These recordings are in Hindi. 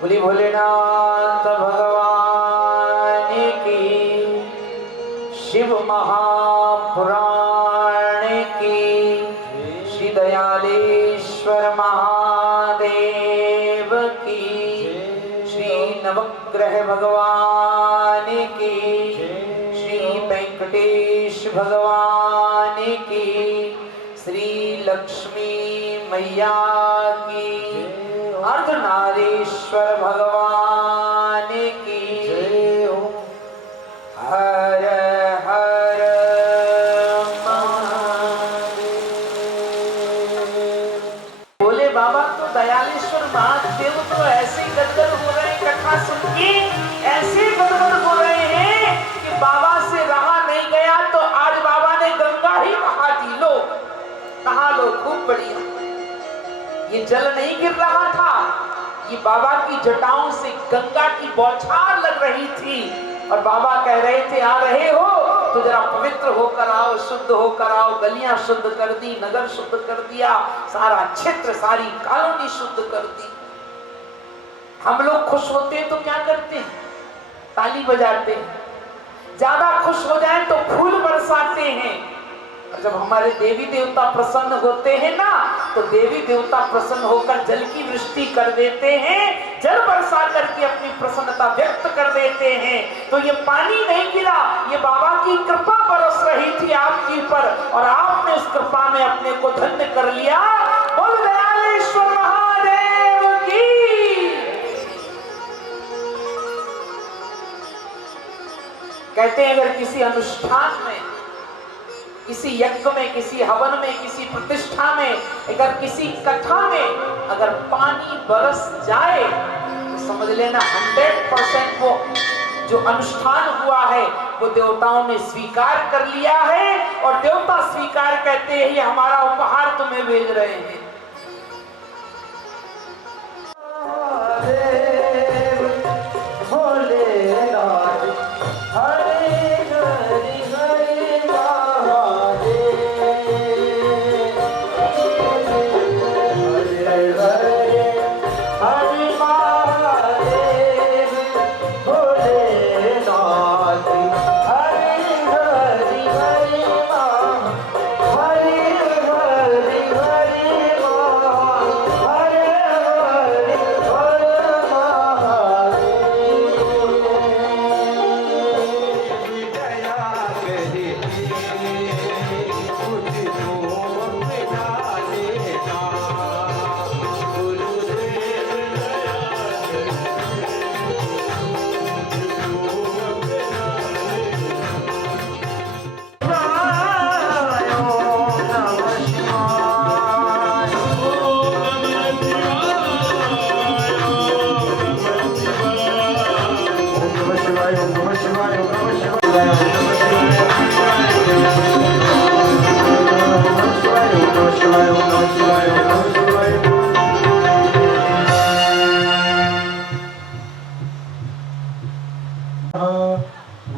बोली भोलेनाथ भगवान की, शिव महापुराण की, श्री दयालेश्वर महादेव की, श्री नवग्रह भगवान की, श्री वेंकटेश भगवान की, श्री लक्ष्मी मैया की, अर्धनारीश्वर भगवान की। हर हर महादेव। बोले बाबा तो दयालेश्वर महादेव तो ऐसे गदगद हो रहे हैं, कथा सुन के ऐसे गदगद हो रहे हैं कि बाबा से रहा नहीं गया, तो आज बाबा ने गंगा ही बहा दी। लो नहा लो, खूब बढ़िया। ये जल नहीं गिर रहा था, ये बाबा की जटाओं से गंगा की बौछार लग रही थी, और बाबा कह रहे थे आ रहे हो तो जरा पवित्र होकर आओ, शुद्ध होकर आओ। गलियां शुद्ध कर दी, नगर शुद्ध कर दिया, सारा क्षेत्र, सारी कॉलोनी शुद्ध कर दी। हम लोग खुश होते हैं तो क्या करते हैं? ताली बजाते हैं। ज्यादा खुश हो जाए तो फूल बरसाते हैं। और जब हमारे देवी देवता प्रसन्न होते हैं ना, तो देवी देवता प्रसन्न होकर जल की वृष्टि कर देते हैं, जल बरसा करके अपनी प्रसन्नता व्यक्त कर देते हैं। तो ये पानी नहीं गिरा, ये बाबा की कृपा बरस रही थी आपकी पर, और आपने उस कृपा में अपने को धन्य कर लिया। बोल दयालेश्वर महादेव की। कहते हैं अगर किसी अनुष्ठान में, किसी यज्ञ में, किसी हवन में, किसी प्रतिष्ठा में, अगर किसी कथा में अगर पानी बरस जाए तो समझ लेना 100% वो जो अनुष्ठान हुआ है वो देवताओं ने स्वीकार कर लिया है, और देवता स्वीकार कहते हैं ये हमारा उपहार तुम्हें भेज रहे हैं।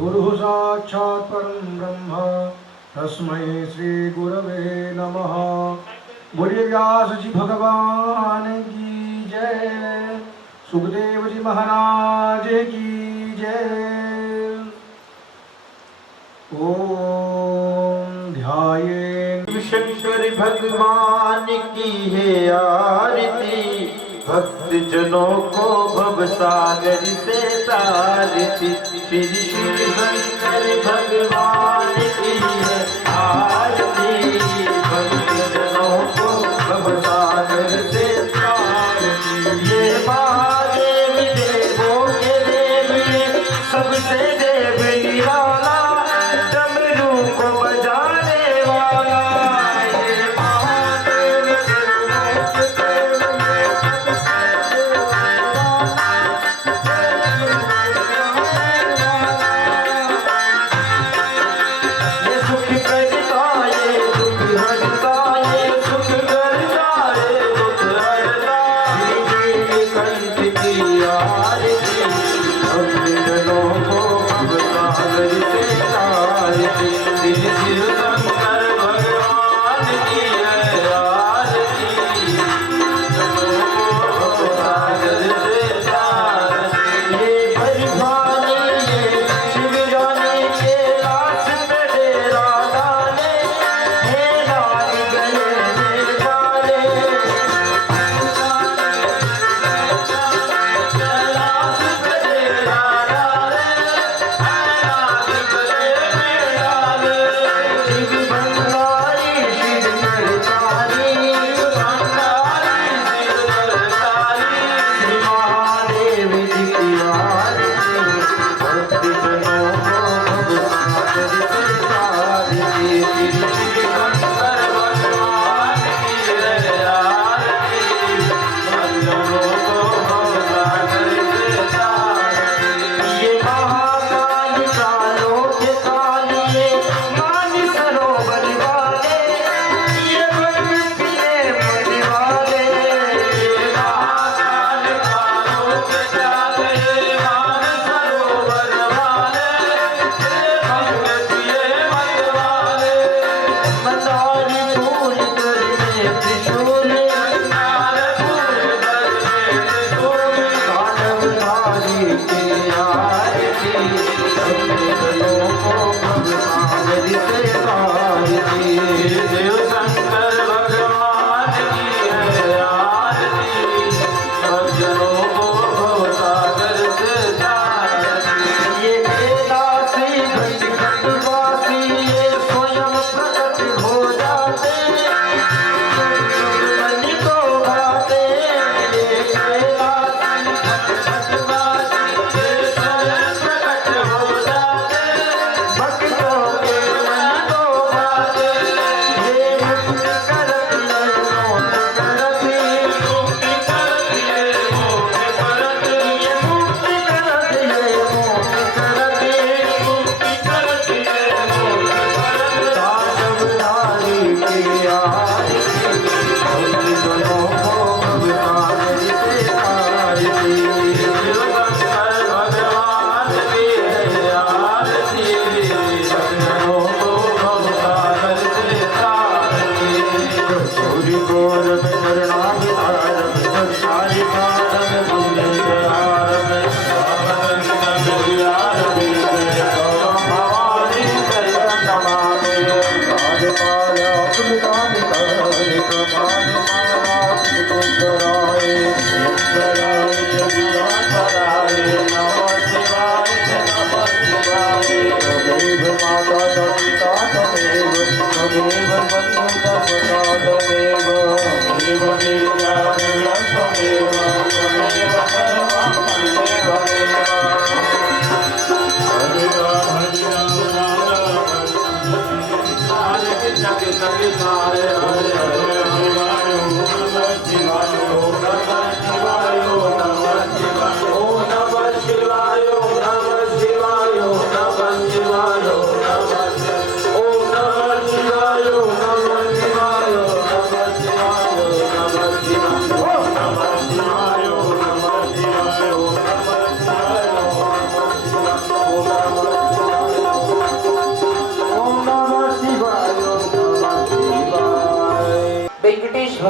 गुरु साक्षात् परं ब्रह्म तस्मै श्री गुरवे नमः। बोलिए व्यास जी भगवान की जय, सुखदेव जी महाराज की जय। ओम ध्याये शंकर भगवान की है आरती, भक्त जनों को भव सागर से तारती। श्री शिव शंकर भगवान की है आरती, भक्त जनों को भव सागर से तारती। ये महादेव देवों के देव, सबसे देव निराला, डमरू को बजाने वाला। ये महादेव देवों के देव,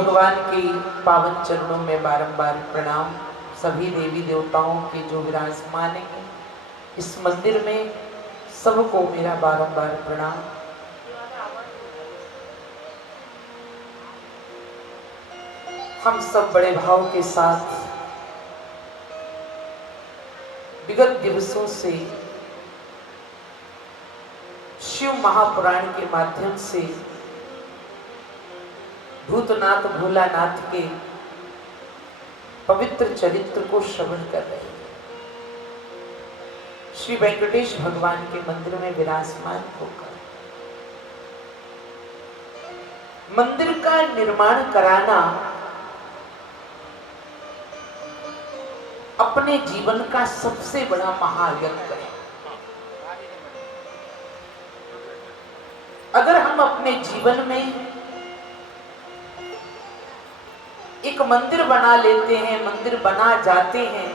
भगवान के पावन चरणों में बारंबार प्रणाम। सभी देवी देवताओं के जो विराजमान हैं इस मंदिर में, सबको मेरा बारंबार प्रणाम। हम सब बड़े भाव के साथ विगत दिवसों से शिव महापुराण के माध्यम से भूतनाथ भोलानाथ के पवित्र चरित्र को श्रवण कर रहे हैं। श्री वेंकटेश भगवान के मंदिर में विराजमान होकर मंदिर का निर्माण कराना अपने जीवन का सबसे बड़ा महायज्ञ है। अगर हम अपने जीवन में एक मंदिर बना लेते हैं, मंदिर बना जाते हैं,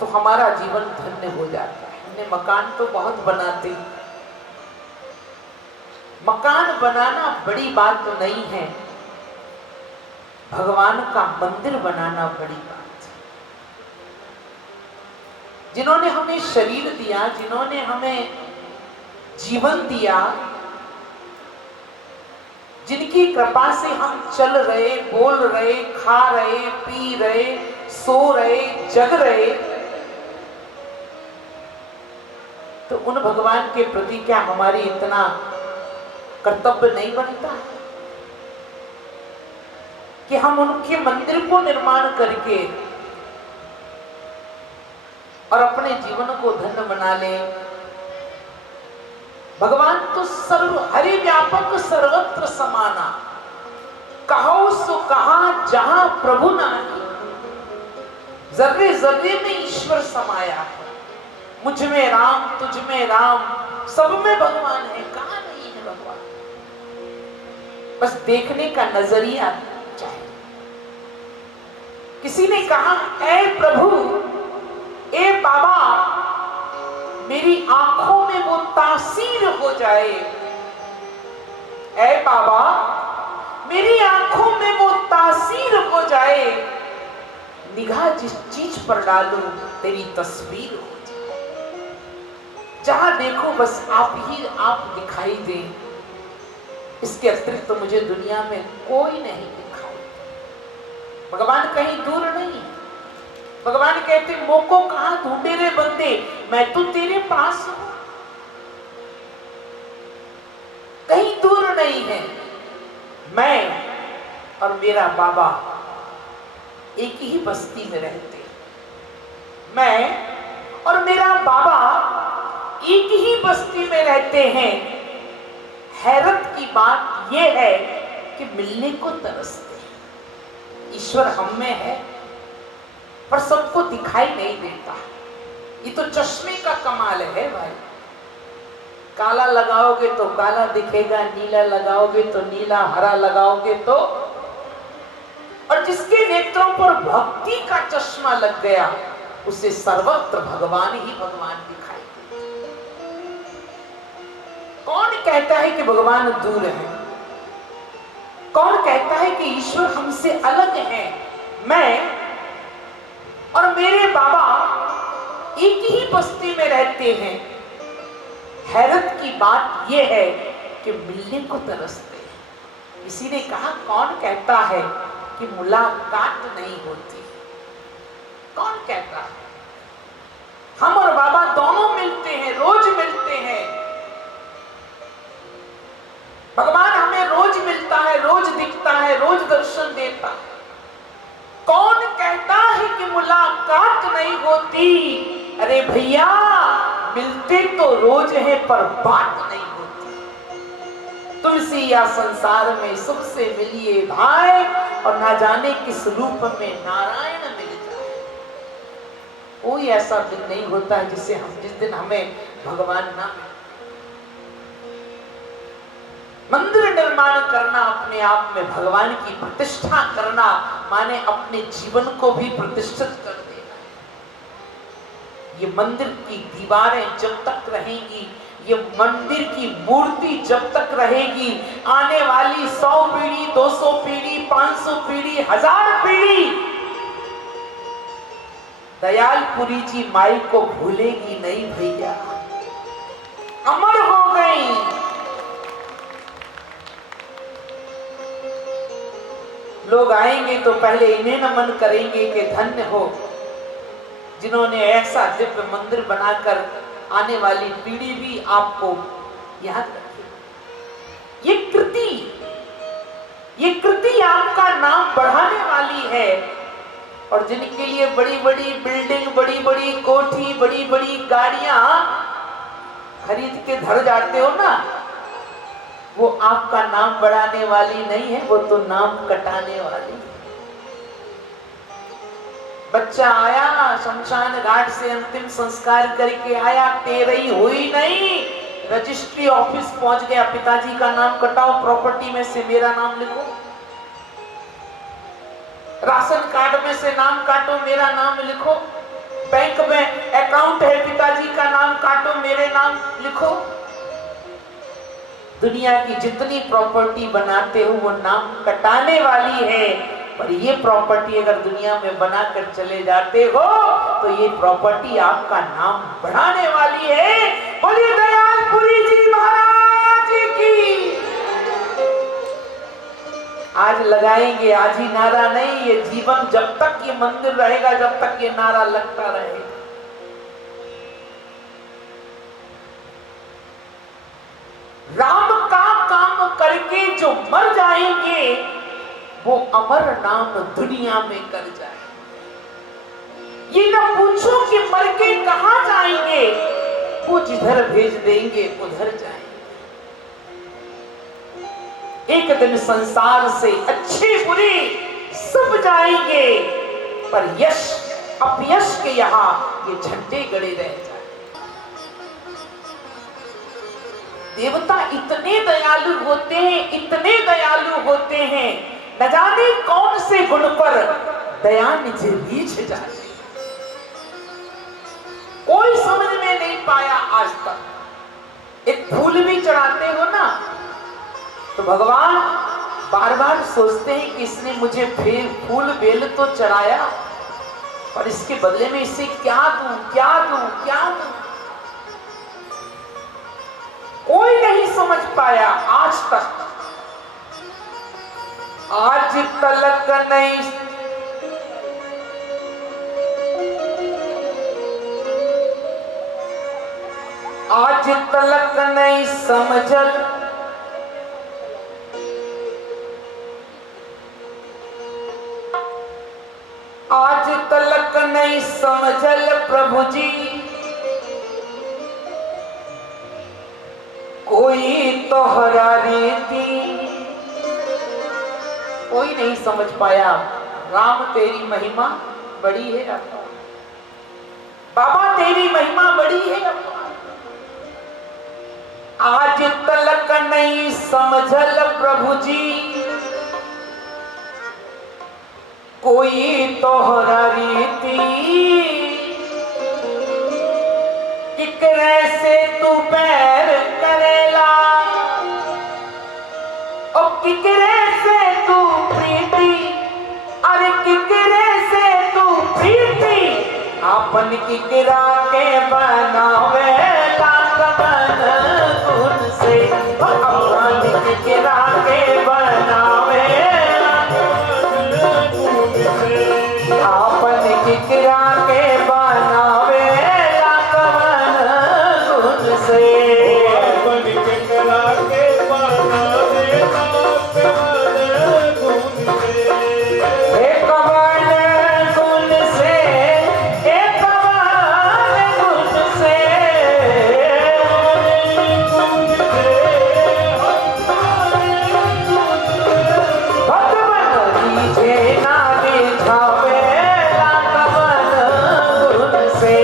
तो हमारा जीवन धन्य हो जाता है। हमने मकान तो बहुत बनाते हैं, मकान बनाना बड़ी बात तो नहीं है, भगवान का मंदिर बनाना बड़ी बात है। जिन्होंने हमें शरीर दिया, जिन्होंने हमें जीवन दिया, जिनकी कृपा से हम चल रहे, बोल रहे, खा रहे, पी रहे, सो रहे, जग रहे, तो उन भगवान के प्रति क्या हमारी इतना कर्तव्य नहीं बनता है कि हम उनके मंदिर को निर्माण करके और अपने जीवन को धन्य बना लें। भगवान तो सर्व हरि व्यापक सर्वत्र समाना, कहो सो कहा जहां प्रभु नाही, जर्रे जर्रे में ईश्वर समाया है। मुझ में राम, तुझ में राम, सब में भगवान है, कहां नहीं है भगवान। बस देखने का नजरिया चाहिए। किसी ने कहा, ऐ प्रभु, ए बाबा, मेरी आंखों में वो तासीर हो जाए। ऐ बाबा, मेरी आंखों में वो तासीर हो जाए, निगाह जिस चीज पर डालूं तेरी तस्वीर हो जाए। जहां देखो बस आप ही आप दिखाई दे, इसके अतिरिक्त तो मुझे दुनिया में कोई नहीं दिखाई। भगवान कहीं दूर नहीं। भगवान कहते, मोको कहां ढूंढे रे बंदे, मैं तो तेरे पास हूं, कहीं दूर नहीं है। मैं और मेरा बाबा एक ही बस्ती में रहते हैं। मैं और मेरा बाबा एक ही बस्ती में रहते हैं। हैरत की बात यह है कि मिलने को तरसते हैं। ईश्वर हम में है पर सबको दिखाई नहीं देता। ये तो चश्मे का कमाल है भाई। काला लगाओगे तो काला दिखेगा, नीला लगाओगे तो नीला, हरा लगाओगे तो, और जिसके नेत्रों पर भक्ति का चश्मा लग गया उसे सर्वत्र भगवान ही भगवान दिखाई देते। कौन कहता है कि भगवान दूर है? कौन कहता है कि ईश्वर हमसे अलग है? मैं और मेरे बाबा एक ही बस्ती में रहते हैं। हैरत की बात यह है कि मिलने को तरसते हैं। इसी ने कहा, कौन कहता है कि मुलाकात नहीं होती? कौन कहता है? हम और बाबा दोनों मिलते हैं, रोज मिलते हैं। भगवान हमें रोज मिलता है, रोज दिखता है, रोज दर्शन देता है। कौन कहता है कि मुलाकात नहीं होती? अरे भैया, मिलते तो रोज है पर बात नहीं होती। तुलसी या संसार में सुख से मिलिए भाई, और ना जाने किस रूप में नारायण मिल जाए। कोई ऐसा दिन नहीं होता है जिस दिन हमें भगवान ना मिले। मंदिर निर्माण करना, अपने आप में भगवान की प्रतिष्ठा करना, माने अपने जीवन को भी प्रतिष्ठित कर देना। ये मंदिर की दीवारें जब तक रहेंगी, ये मंदिर की मूर्ति जब तक रहेगी, आने वाली 100 पीढ़ी, 200 पीढ़ी, 500 पीढ़ी, 1000 पीढ़ी दयालपुरी जी माई को भूलेगी नहीं भैया, अमर हो गई। लोग आएंगे तो पहले इन्हें नमन करेंगे कि धन्य हो जिन्होंने ऐसा दिव्य मंदिर बनाकर आने वाली पीढ़ी भी आपको याद रखे। ये कृति आपका नाम बढ़ाने वाली है। और जिनके लिए बड़ी बड़ी बिल्डिंग, बड़ी बड़ी कोठी, बड़ी बड़ी गाड़ियां खरीद के धर जाते हो ना, वो आपका नाम बढ़ाने वाली नहीं है, वो तो नाम कटाने वाली है। बच्चा आया शमशान घाट से अंतिम संस्कार करके आया, तेरही हुई नहीं, रजिस्ट्री ऑफिस पहुंच गया, पिताजी का नाम कटाओ, प्रॉपर्टी में से मेरा नाम लिखो, राशन कार्ड में से नाम काटो, मेरा नाम लिखो, बैंक में अकाउंट है, पिताजी का नाम काटो, मेरे नाम लिखो। दुनिया की जितनी प्रॉपर्टी बनाते हो वो नाम कटाने वाली है, पर ये प्रॉपर्टी अगर दुनिया में बनाकर चले जाते हो तो ये प्रॉपर्टी आपका नाम बढ़ाने वाली है। बोलिए दयालपुरी जी महाराज की। आज लगाएंगे, आज ही नारा नहीं, ये जीवन जब तक ये मंदिर रहेगा, जब तक ये नारा लगता रहेगा। राम का काम करके जो मर जाएंगे वो अमर नाम दुनिया में कर जाए। ये न पूछो कि मर के कहां जाएंगे, वो जिधर भेज देंगे उधर जाएंगे। एक दिन संसार से अच्छे बुरे सब जाएंगे, पर यश अपयश के यहां ये झंडे गड़े रह जाए। देवता इतने दयालु होते हैं, इतने दयालु होते हैं, न जाने कौन से गुण पर दया निज रीछ जाती, कोई समझ में नहीं पाया आज तक। एक फूल भी चढ़ाते हो ना तो भगवान बार बार सोचते हैं कि इसने मुझे फूल बेल तो चढ़ाया, और इसके बदले में इसे क्या दूं, क्या दूं, क्या दूं। कोई नहीं समझ पाया आज तक, आज तलक नहीं। आज तलक नहीं समझल, आज तलक नहीं समझल प्रभु जी, कोई तोहरा रीति। कोई नहीं समझ पाया, राम तेरी महिमा बड़ी है अप्पा, बाबा तेरी महिमा बड़ी है अप्पा। आज तलक नहीं समझल प्रभु जी, कोई तोहरा रीति। किकरे से तू पैर करेला, और किकरे से तू प्रीति, अरे किकरे से तू प्रीति। आपन किकरा के बनावे लाकबन गुण से, अपन किकरा के बनावे आपन किकरा के बनावे लाकबन गुण से, अपन किकरा के बनावे लाकबन गुण से। एक कबन गुण से, एक कबन गुण से, भगवान रीझे ना रिझावे लाकबन गुण से।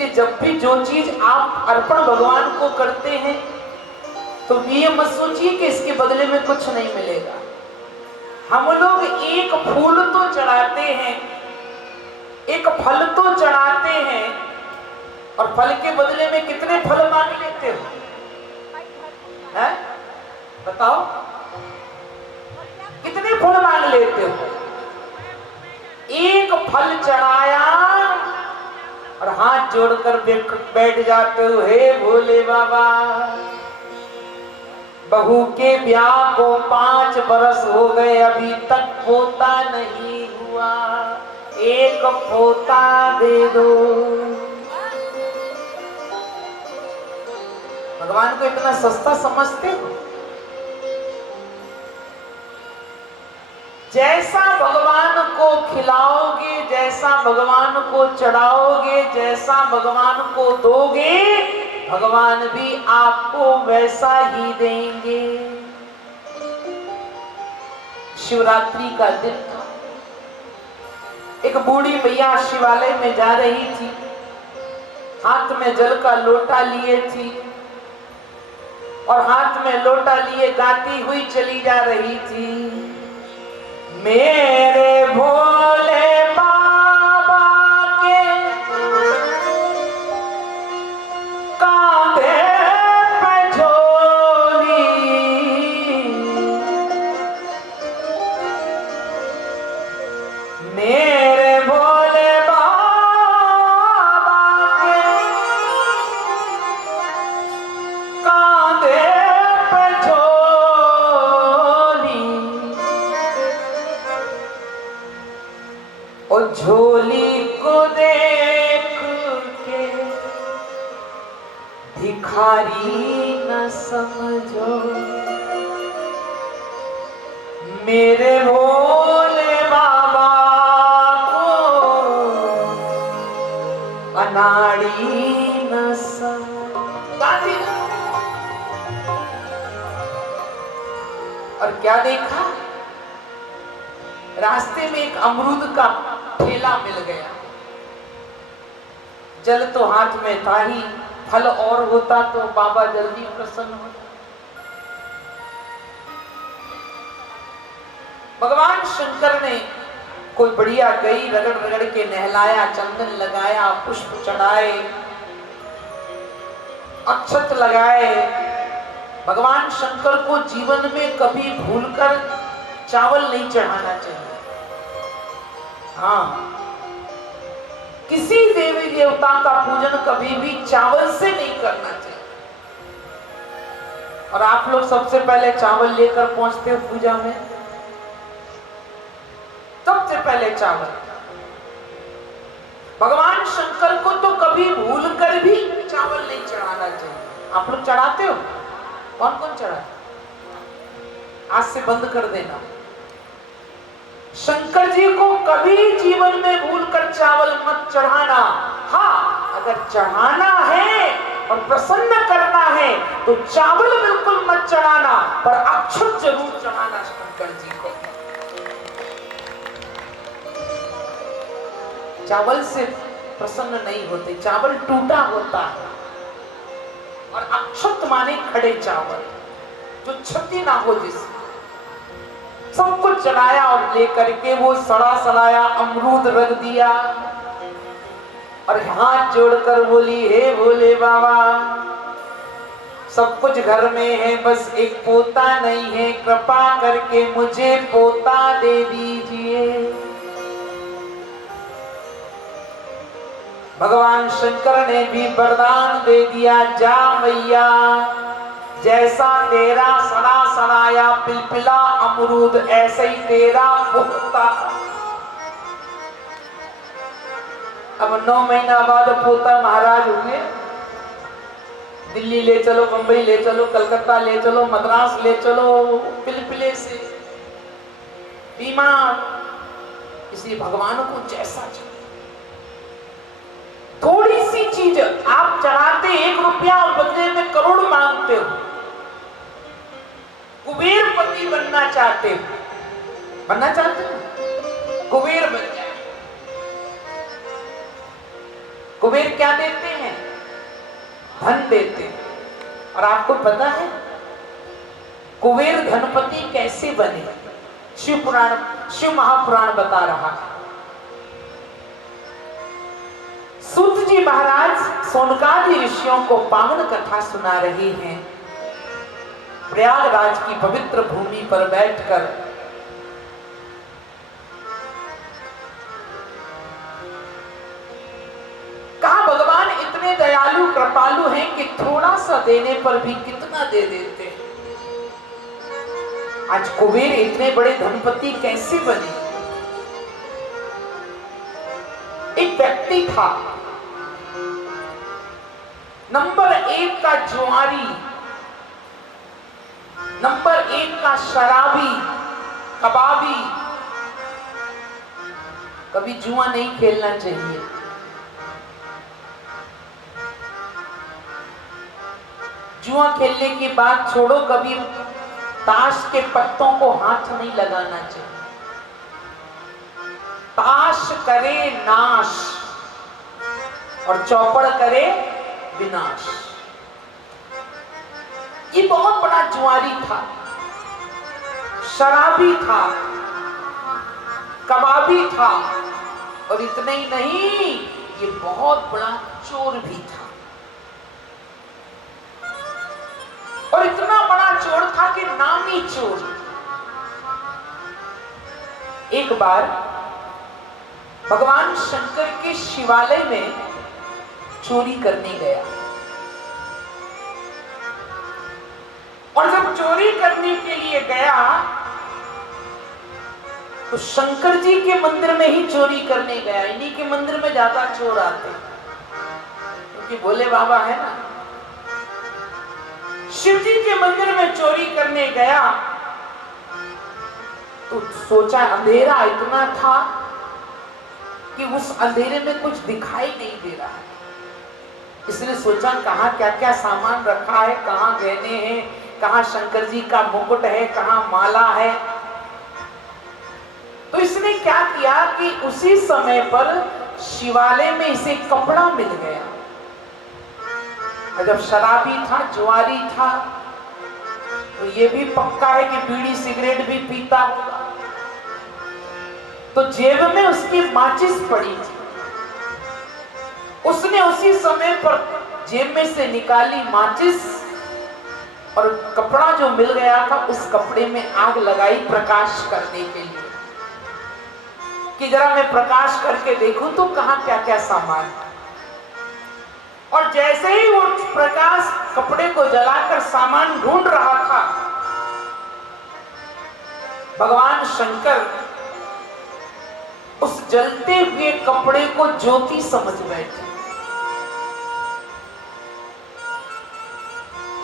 इसलिए जब भी जो चीज आप अर्पण भगवान को करते हैं तो ये मत सोचिए कि इसके बदले में कुछ नहीं मिलेगा। हम लोग एक फूल तो चढ़ाते हैं, एक फल तो चढ़ाते हैं, और फल के बदले में कितने फल मांग लेते हो? हैं? बताओ कितने फल मांग लेते हो? एक फल चढ़ाया और हाथ जोड़कर बैठ जाते हो, हे भोले बाबा बहू के ब्याह को 5 बरस हो गए, अभी तक पोता नहीं हुआ, एक पोता दे दो। भगवान को इतना सस्ता समझते हो? जैसा भगवान को खिलाओगे, जैसा भगवान को चढ़ाओगे, जैसा भगवान को दोगे, भगवान भी आपको वैसा ही देंगे। शिवरात्रि का दिन था, एक बूढ़ी मैया शिवालय में जा रही थी, हाथ में जल का लोटा लिए थी और हाथ में लोटा लिए गाती हुई चली जा रही थी। मेरे भोले बाबा के कांधे पे झोली, मेरे भोले बाबा के कांधे पे झोली, और झोली को देख के भिखारी न समझो, मेरे भोले बाबा को अनाड़ी न समझो। और क्या देखा? रास्ते में एक अमरूद का ठेला मिल गया, जल तो हाथ में था ही, फल और होता तो बाबा जल्दी प्रसन्न होता। भगवान शंकर ने कोई बढ़िया गई रगड़ रगड़ के नहलाया, चंदन लगाया, पुष्प चढ़ाए, अक्षत लगाए। भगवान शंकर को जीवन में कभी भूलकर चावल नहीं चढ़ाना चाहिए। हाँ, किसी देवी देवता का पूजन कभी भी चावल से नहीं करना चाहिए। और आप लोग सबसे पहले चावल लेकर पहुंचते हो पूजा में, सबसे पहले चावल। भगवान शंकर को तो कभी भूलकर भी चावल नहीं चढ़ाना चाहिए। आप लोग चढ़ाते हो? कौन कौन चढ़ाते? आज से बंद कर देना। शंकर जी को कभी जीवन में भूलकर चावल मत चढ़ाना। हाँ, अगर चढ़ाना है और प्रसन्न करना है तो चावल बिल्कुल मत चढ़ाना, पर अक्षत जरूर चढ़ाना शंकर जी को। चावल से प्रसन्न नहीं होते, चावल टूटा होता है। और अक्षत माने खड़े चावल, जो क्षति ना हो जिसमें। सब कुछ चढ़ाया और लेकर के वो सड़ा सड़ाया अमरूद रख दिया और हाथ जोड़कर बोली, हे भोले बाबा सब कुछ घर में है, बस एक पोता नहीं है, कृपा करके मुझे पोता दे दीजिए। भगवान शंकर ने भी वरदान दे दिया, जा मैया, जैसा तेरा सड़ा सड़ाया पिलपिला अमरूद ऐसे ही तेरा पोता। अब 9 महीना बाद पोता महाराज हुए। दिल्ली ले चलो, मुंबई ले चलो, कलकत्ता ले चलो, मद्रास ले चलो, पिलपिले से बीमार। इसलिए भगवान को जैसा चाहिए। थोड़ी सी चीज आप चढ़ाते 1 रुपया और बदले में करोड़ मांगते हो। कुबेरपति बनना चाहते हो, बनना चाहते हो, कुबेर बन जाए। कुबेर क्या देते हैं? धन देते हैं। और आपको पता है कुबेर धनपति कैसे बने? शिव महापुराण बता रहा है। सूत जी महाराज सोनकादि ऋषियों को पावन कथा सुना रहे हैं। प्रयागराज की पवित्र भूमि पर बैठकर कहा भगवान इतने दयालु कृपालु हैं कि थोड़ा सा देने पर भी कितना दे देते हैं। आज कुबेर इतने बड़े धनपति कैसे बने? एक व्यक्ति था, नंबर 1 का जुआरी, नंबर 1 का शराबी, कबाबी। कभी जुआ नहीं खेलना चाहिए। जुआ खेलने की बात छोड़ो, कभी ताश के पत्तों को हाथ नहीं लगाना चाहिए। ताश करे नाश और चौपड़ करे विनाश। ये बहुत बड़ा जुआरी था, शराबी था, कबाबी था, और इतना ही नहीं, ये बहुत बड़ा चोर भी था। और इतना बड़ा चोर था कि नामी चोर। एक बार भगवान शंकर के शिवालय में चोरी करने गया, और जब चोरी करने के लिए गया तो शंकर जी के मंदिर में ही चोरी करने गया। इन्हीं के मंदिर में ज्यादा चोर आते, क्योंकि भोले बाबा है ना। शिव जी के मंदिर में चोरी करने गया तो सोचा, अंधेरा इतना था कि उस अंधेरे में कुछ दिखाई नहीं दे रहा है। इसने सोचा कहाँ क्या क्या सामान रखा है, कहाँ गहने हैं, कहाँ शंकर जी का मुकुट है, कहाँ माला है। तो इसने क्या किया कि उसी समय पर शिवालय में इसे कपड़ा मिल गया। जब शराबी था, जुआरी था, तो ये भी पक्का है कि बीड़ी सिगरेट भी पीता होगा। तो जेब में उसकी माचिस पड़ी थी। उसने उसी समय पर जेब में से निकाली माचिस, और कपड़ा जो मिल गया था उस कपड़े में आग लगाई प्रकाश करने के लिए, कि जरा मैं प्रकाश करके देखूं तो कहां क्या क्या सामान है। और जैसे ही वो प्रकाश कपड़े को जलाकर सामान ढूंढ रहा था, भगवान शंकर उस जलते हुए कपड़े को ज्योति समझ बैठे।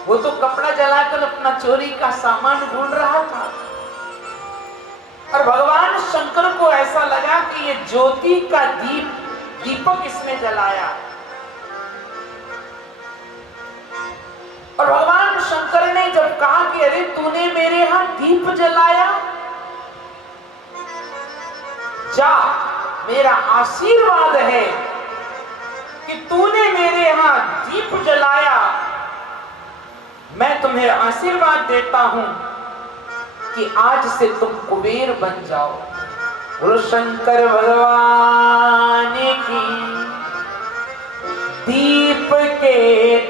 वो तो कपड़ा जलाकर अपना चोरी का सामान ढूंढ रहा था, और भगवान शंकर को ऐसा लगा कि ये ज्योति का दीपक इसने जलाया। और भगवान शंकर ने जब कहा कि अरे तूने मेरे यहां दीप जलाया, जा, मेरा आशीर्वाद है कि तूने मेरे यहां दीप जलाया। मैं तुम्हें आशीर्वाद देता हूं कि आज से तुम कुबेर बन जाओ। बोलो शंकर भगवान की। दीप के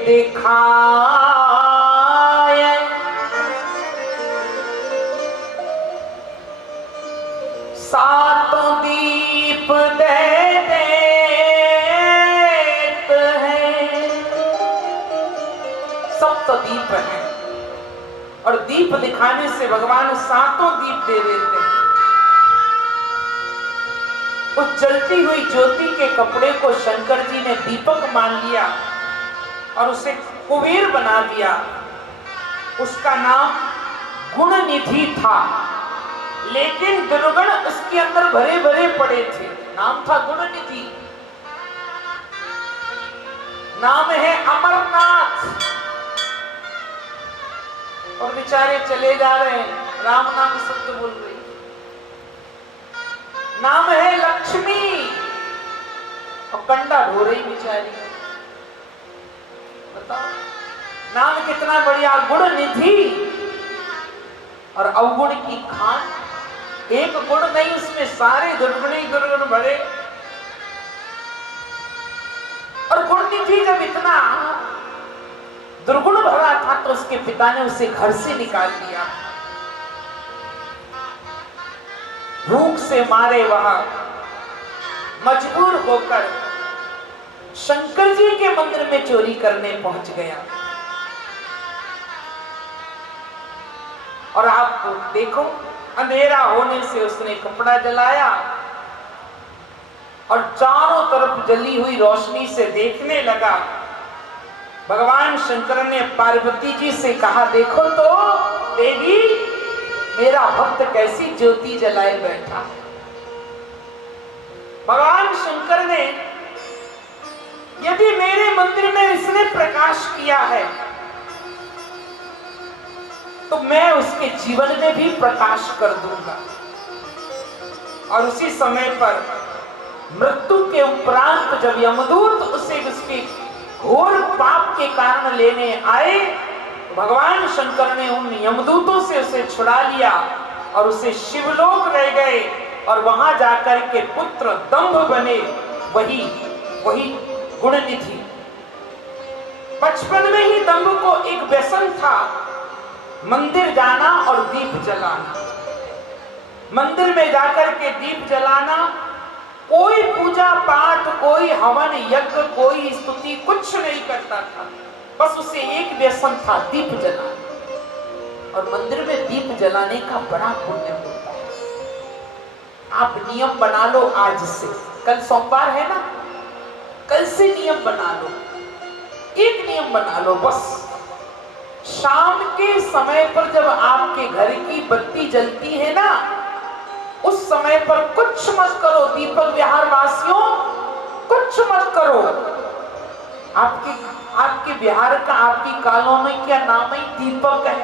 दिखाए सातों दीप दे देत हैं। सप्त दीप हैं, और दीप दिखाने से भगवान सातों दीप दे देते हैं। उस जलती हुई ज्योति के कपड़े को शंकर जी ने दीपक मान लिया और उसे कुबेर बना दिया। उसका नाम गुणनिधि था, लेकिन दुर्गुण उसके अंदर भरे भरे पड़े थे। नाम था गुणनिधि। नाम है अमरनाथ। और बेचारे चले जा रहे हैं, राम नाम सत्य बोल रहे। नाम है लक्ष्मी, और कंडा ढो रही बेचारी। बताओ, नाम कितना बढ़िया, गुण निधि और अवगुण की खान। एक गुण नहीं, उसमें सारे दुर्गुण ही दुर्गुण भरे। और गुण निधि जब इतना दुर्गुण भरा था तो उसके पिता ने उसे घर से निकाल दिया। भूख से मारे वहां मजबूर होकर शंकर जी के मंदिर में चोरी करने पहुंच गया। और आप देखो, अंधेरा होने से उसने कपड़ा जलाया और चारों तरफ जली हुई रोशनी से देखने लगा। भगवान शंकर ने पार्वती जी से कहा, देखो तो देवी, मेरा भक्त कैसी ज्योति जलाए बैठा। भगवान शंकर ने, यदि मेरे मंदिर में इसने प्रकाश किया है तो मैं उसके जीवन में भी प्रकाश कर दूंगा। और उसी समय पर मृत्यु के उपरांत जब यमदूत उसे उसके घोर पाप के कारण लेने आए, भगवान शंकर ने उन यमदूतों से उसे छुड़ा लिया और उसे शिवलोक ले गए और वहां जाकर के पुत्र दंभ बने। वही गुणनिधि। बचपन में ही दंभ को एक व्यसन था, मंदिर जाना और दीप जलाना। मंदिर में जाकर के दीप जलाना, कोई पूजा पाठ, कोई हवन यज्ञ, कोई स्तुति कुछ नहीं करता था, बस उसे एक व्यसन था, दीप जलाना। और मंदिर में दीप जलाने का बड़ा पुण्य होता है। आप नियम बना लो आज से, कल सोमवार है ना, कल से नियम बना लो, एक नियम बना लो बस। शाम के समय पर जब आपके घर की बत्ती जलती है ना, उस समय पर कुछ मत करो। दीपक विहार वासियों, कुछ मत करो। आपके बिहार का, आपकी कॉलोनी का नाम ही दीपक है,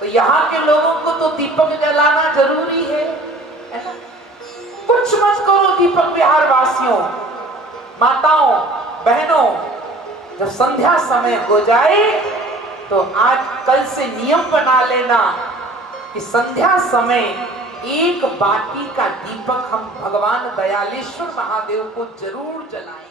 तो यहाँ के लोगों को तो दीपक जलाना जरूरी है ना? कुछ मत करो दीपक विहार वासियों, माताओं, बहनों। जब संध्या समय हो जाए तो आज कल से नियम बना लेना कि संध्या समय एक बाटी का दीपक हम भगवान दयालेश्वर महादेव को जरूर जलाएं।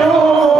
रूप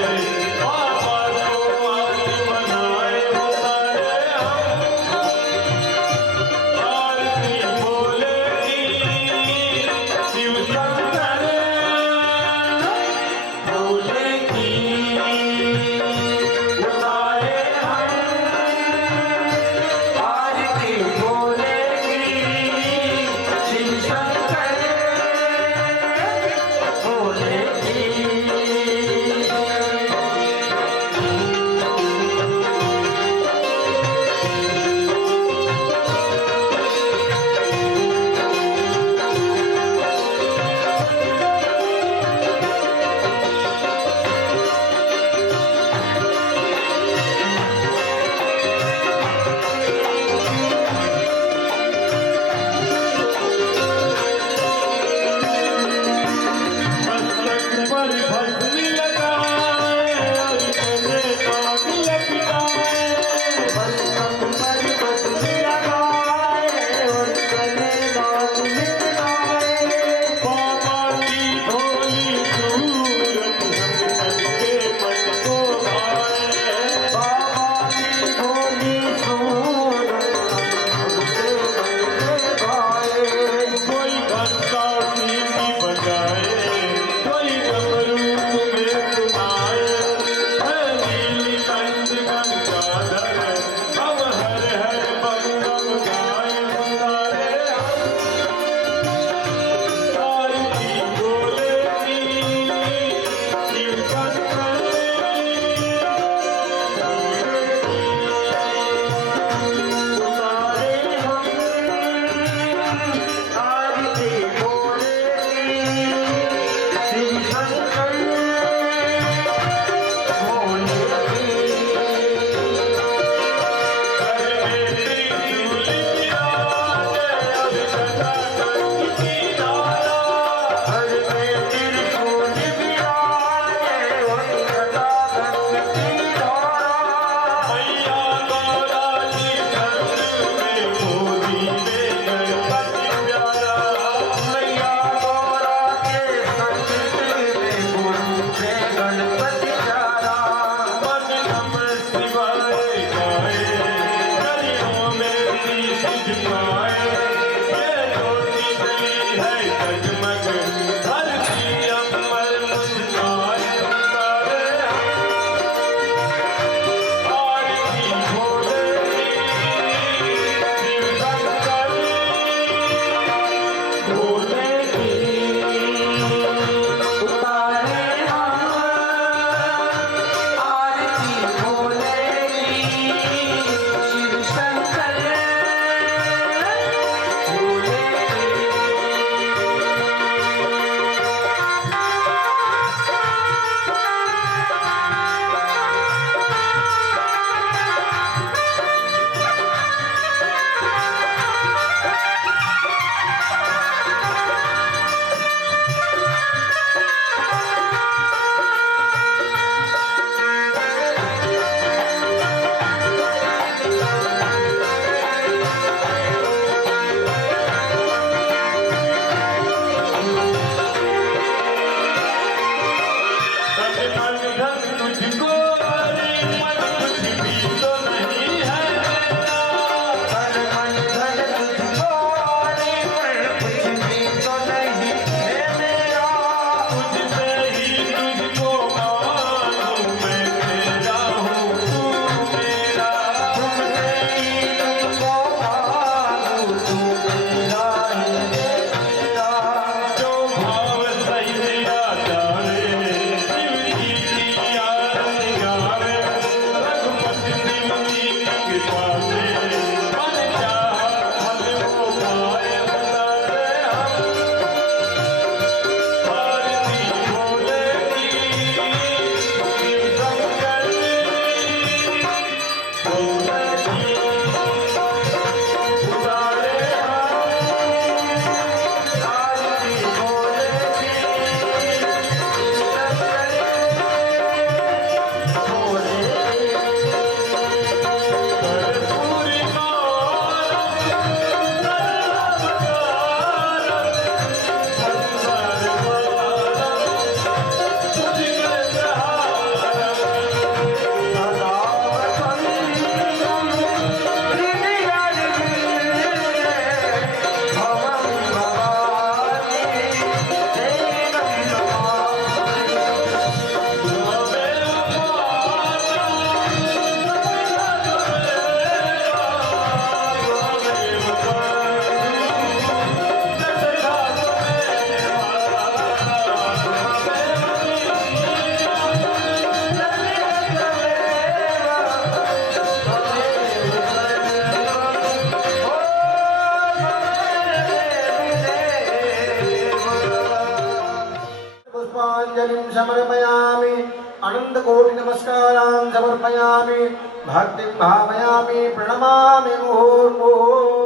धन तुझको रे मन कुछ भी तो नहीं है मेरा। तन मन धन तुझको रे मन कुछ भी तो नहीं है मेरा। तुझसे ही तुझको मानूं मैं तेरा हूँ तू मेरा। तुमसे ही तुझको मानूं तू मेरा है मेरा। जो भाव सही तेरा जाने शिव जी की आरती गावे। रघुपति शिव जी की कृपा से मन चाहा फल वो पाए बता दे हम। आरती भोले की शिव शंकर की भोले की उतारे हम। आरती भोले की कर्पूरी पुष्पांजलिं समर्पयामि अनन्तकोटि नमस्कारान् समर्पयामि भक्तिं भावयामि प्रणमामि मुहुर्मुहुः